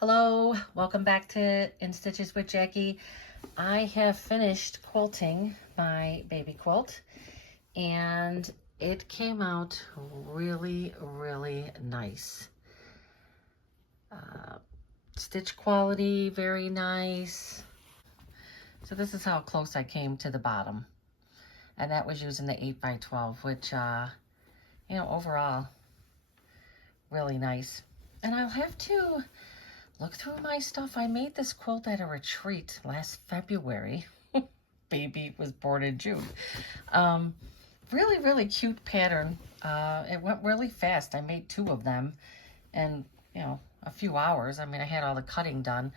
Hello, welcome back to In Stitches with Jackie. I have finished quilting my baby quilt and it came out really nice. Stitch quality, very nice. So this is how close I came to the bottom. And that was using the 8x12, which, overall, really nice. And I'll have to look through my stuff. I made this quilt at a retreat last February. Baby was born in June. Really cute pattern. It went really fast. I made 2 of them in, a few hours. I mean, I had all the cutting done,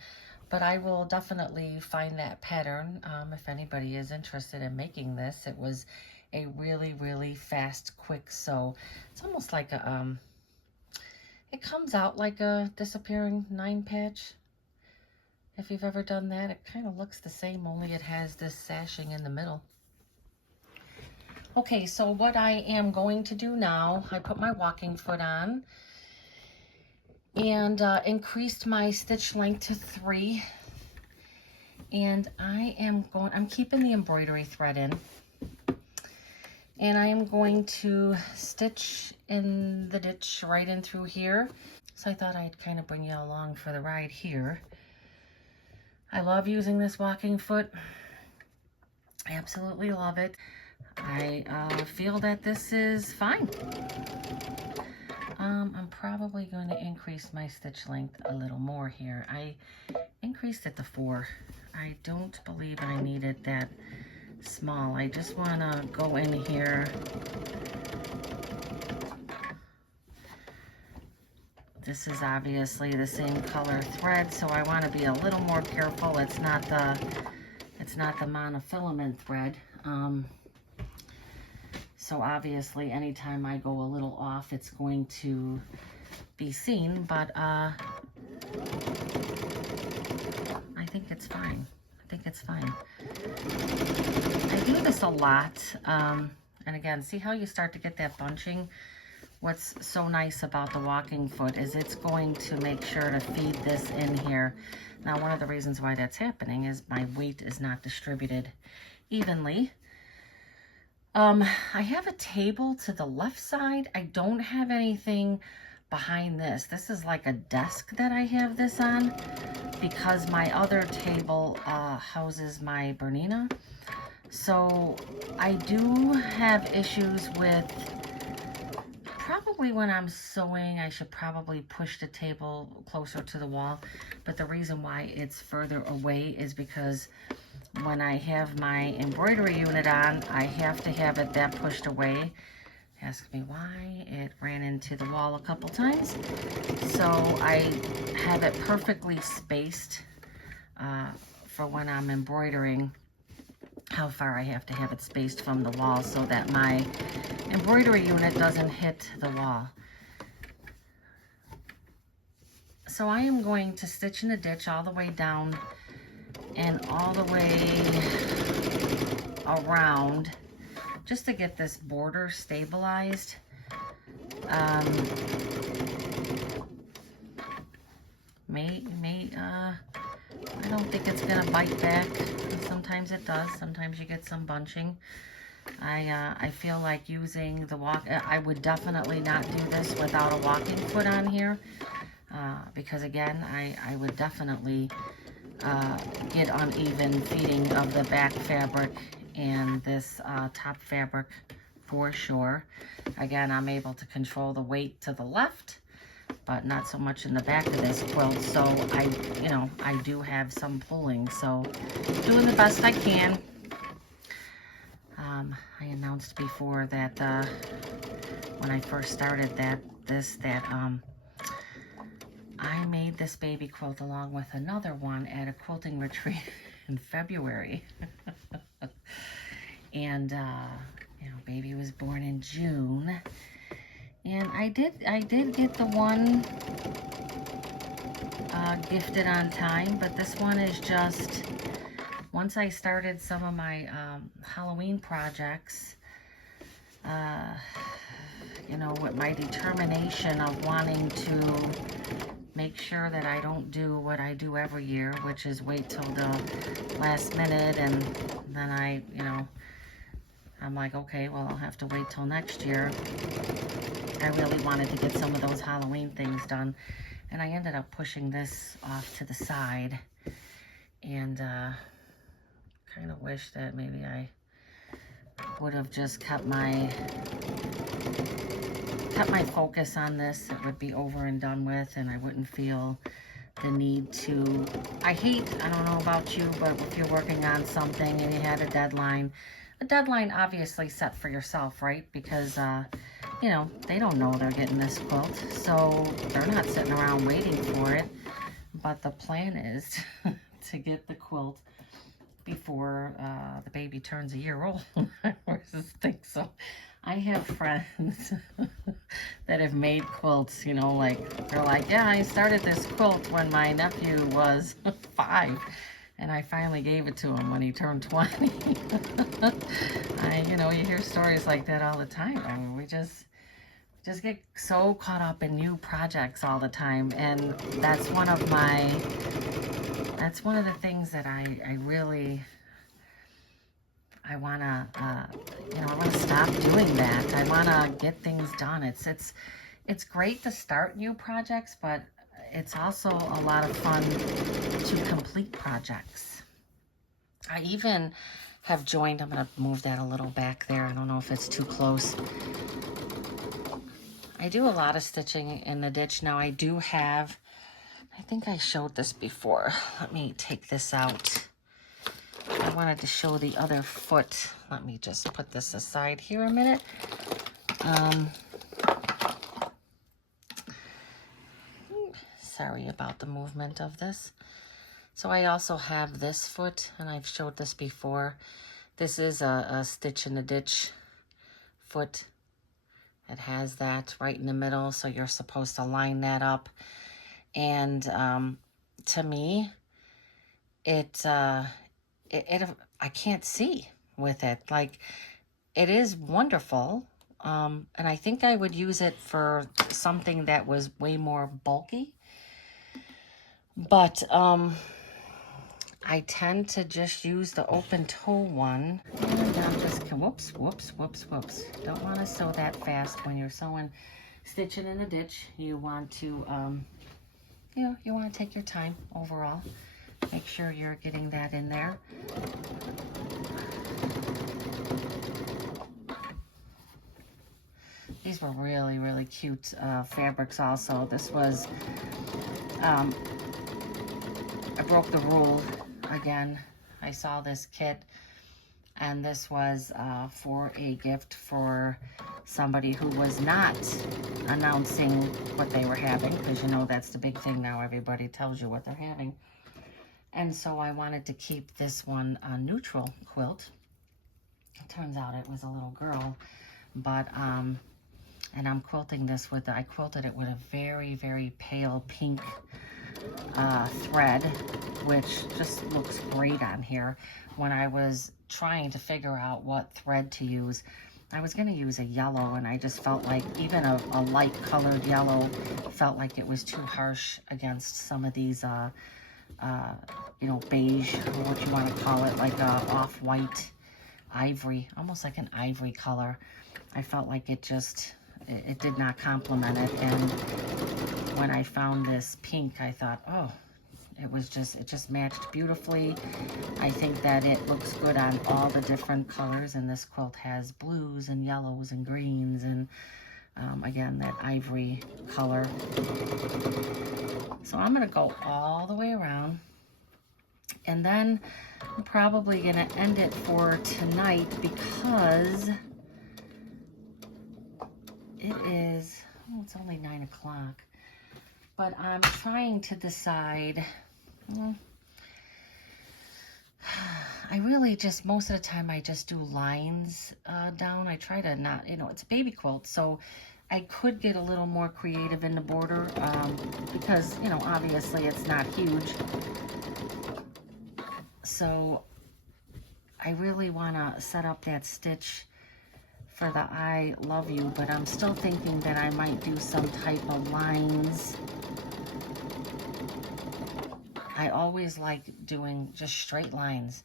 but I will definitely find that pattern if anybody is interested in making this. It was a really fast, quick sew. It's almost like a, it comes out like a disappearing 9 patch. If you've ever done that, it kind of looks the same, only it has this sashing in the middle. Okay, so what I am going to do now, I put my walking foot on and increased my stitch length to 3. And I'm keeping the embroidery thread in. And I am going to stitch in the ditch right in through here. So I thought I'd kind of bring you along for the ride here. I love using this walking foot. I absolutely love it. I feel that this is fine. I'm probably going to increase my stitch length a little more here. I increased it to 4. I don't believe I needed that small. I just want to go in here. This is obviously the same color thread, so I want to be a little more careful. It's not the monofilament thread. So obviously anytime I go a little off, it's going to be seen, but I think it's fine. I think it's fine. I do this a lot, and again, see how you start to get that bunching? What's so nice about the walking foot is it's going to make sure to feed this in here. Now, one of the reasons why that's happening is my weight is not distributed evenly. I have a table to the left side. I don't have anything behind this. This is like a desk that I have this on because my other table houses my Bernina. So I do have issues with, probably when I'm sewing, I should probably push the table closer to the wall. But the reason why it's further away is because when I have my embroidery unit on, I have to have it that pushed away. Ask me why. It ran into the wall a couple times. So I have it perfectly spaced for when I'm embroidering, how far I have to have it spaced from the wall so that my embroidery unit doesn't hit the wall. So I am going to stitch in the ditch all the way down and all the way around just to get this border stabilized. I don't think it's gonna bite back. Sometimes it does. Sometimes you get some bunching. I feel like using the I would definitely not do this without a walking foot on here, because again, I would definitely get uneven feeding of the back fabric and this top fabric for sure. Again, I'm able to control the weight to the left, but not so much in the back of this quilt. So I do have some pulling, so doing the best I can. I announced before that when I first started that I made this baby quilt along with another one at a quilting retreat in February. And baby was born in June. And I did get the one gifted on time, but this one is just, once I started some of my Halloween projects, with my determination of wanting to make make sure that I don't do what I do every year, which is wait till the last minute, and then I'm like, okay, well, I'll have to wait till next year. I really wanted to get some of those Halloween things done, and I ended up pushing this off to the side, and kind of wish that maybe I would have just kept my focus on this. It would be over and done with, and I wouldn't feel the need to. I don't know about you, but if you're working on something and you had a deadline obviously set for yourself, right? Because they don't know they're getting this quilt, so they're not sitting around waiting for it. But the plan is to get the quilt before the baby turns a year old. Or think so. I have friends that have made quilts, like, they're like, yeah, I started this quilt when my nephew was 5, and I finally gave it to him when he turned 20. You hear stories like that all the time. I mean, we just get so caught up in new projects all the time, and that's one of the things that I really, I want to stop doing that. I want to get things done. It's great to start new projects, but it's also a lot of fun to complete projects. I even have joined, I'm going to move that a little back there. I don't know if it's too close. I do a lot of stitching in the ditch. Now I do have, I think I showed this before. Let me take this out. I wanted to show the other foot. Let me just put this aside here a minute. Sorry about the movement of this. So I also have this foot, and I've showed this before. This is a stitch in the ditch foot. It has that right in the middle, so you're supposed to line that up. And to me, I can't see with it. Like, it is wonderful, and I think I would use it for something that was way more bulky. But I tend to just use the open toe one. And I'm just, whoops. Don't want to sew that fast when you're stitching in the ditch. You want to, you want to take your time overall. Make sure you're getting that in there. These were really, really cute fabrics also. This was, I broke the rule again. I saw this kit, and this was for a gift for somebody who was not announcing what they were having, because that's the big thing now. Everybody tells you what they're having. And so I wanted to keep this one a neutral quilt. It turns out it was a little girl, but and I'm quilting this with, I quilted it with a very, very pale pink thread, which just looks great on here. When I was trying to figure out what thread to use, I was going to use a yellow, and I just felt like even a light colored yellow felt like it was too harsh against some of these beige, or what you want to call it, like off-white ivory, almost like an ivory color. I felt like it did not complement it, and when I found this pink, I thought, oh, it just matched beautifully. I think that it looks good on all the different colors, and this quilt has blues and yellows and greens, and again, that ivory color. So I'm going to go all the way around, and then I'm probably going to end it for tonight, because it is, it's only 9 o'clock, but I'm trying to decide. I really just, most of the time, I just do lines down. I try to not, it's a baby quilt, so I could get a little more creative in the border, because, obviously it's not huge. So I really want to set up that stitch for the I love you, but I'm still thinking that I might do some type of lines I always like doing just straight lines,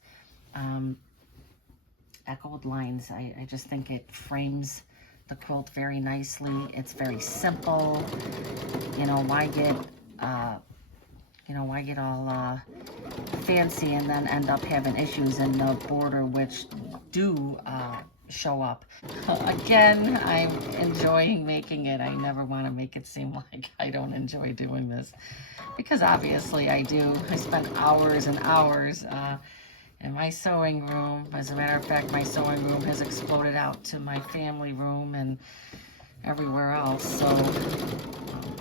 echoed lines. I just think it frames the quilt very nicely. It's very simple. You know, why get all fancy and then end up having issues in the border, which do show up. Again, I'm enjoying making it. I never want to make it seem like I don't enjoy doing this, because obviously I do. I spent hours and hours in my sewing room. As a matter of fact, my sewing room has exploded out to my family room and everywhere else, so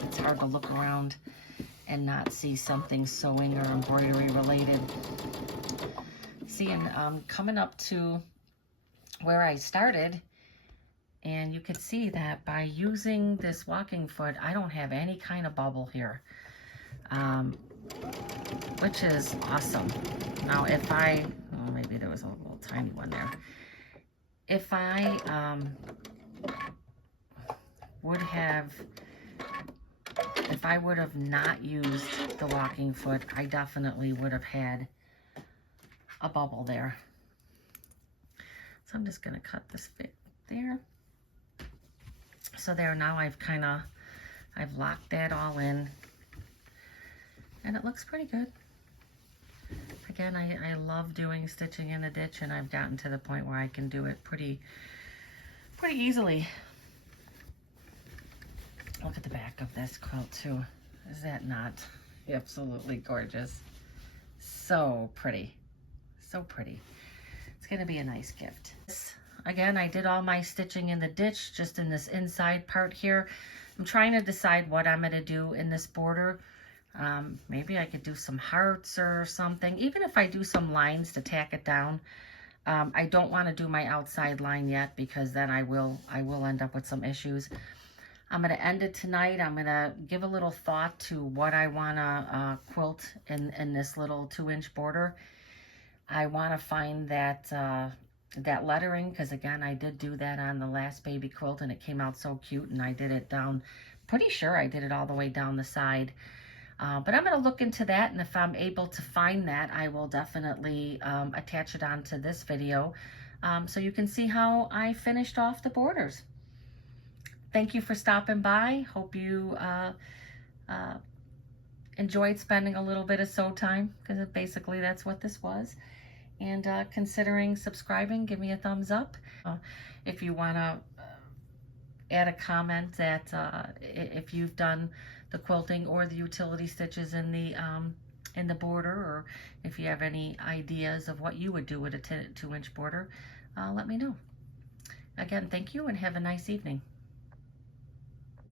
it's hard to look around and not see something sewing or embroidery related. See, and coming up to where I started, and you could see that by using this walking foot, I don't have any kind of bubble here, which is awesome. Now, if I, oh, maybe there was a little tiny one there. If I would have not used the walking foot, I definitely would have had a bubble there. So I'm just going to cut this bit there. So there, now I've locked that all in, and it looks pretty good. Again, I love doing stitching in the ditch, and I've gotten to the point where I can do it pretty easily. Look at the back of this quilt too. Is that not absolutely gorgeous? So pretty. So pretty. It's going to be a nice gift. Again, I did all my stitching in the ditch, just in this inside part here. I'm trying to decide what I'm going to do in this border. Maybe I could do some hearts or something. Even if I do some lines to tack it down. I don't want to do my outside line yet, because then I will end up with some issues. I'm going to end it tonight. I'm going to give a little thought to what I want to quilt in this little 2-inch border. I want to find that lettering, because again, I did do that on the last baby quilt, and it came out so cute, and I did it down, pretty sure I did it all the way down the side. But I'm going to look into that, and if I'm able to find that, I will definitely attach it onto this video, so you can see how I finished off the borders. Thank you for stopping by. Hope you enjoyed spending a little bit of sew time, because basically that's what this was. And considering subscribing, give me a thumbs up. If you want to add a comment that if you've done the quilting or the utility stitches in the border, or if you have any ideas of what you would do with a 2-inch border, let me know. Again, thank you, and have a nice evening.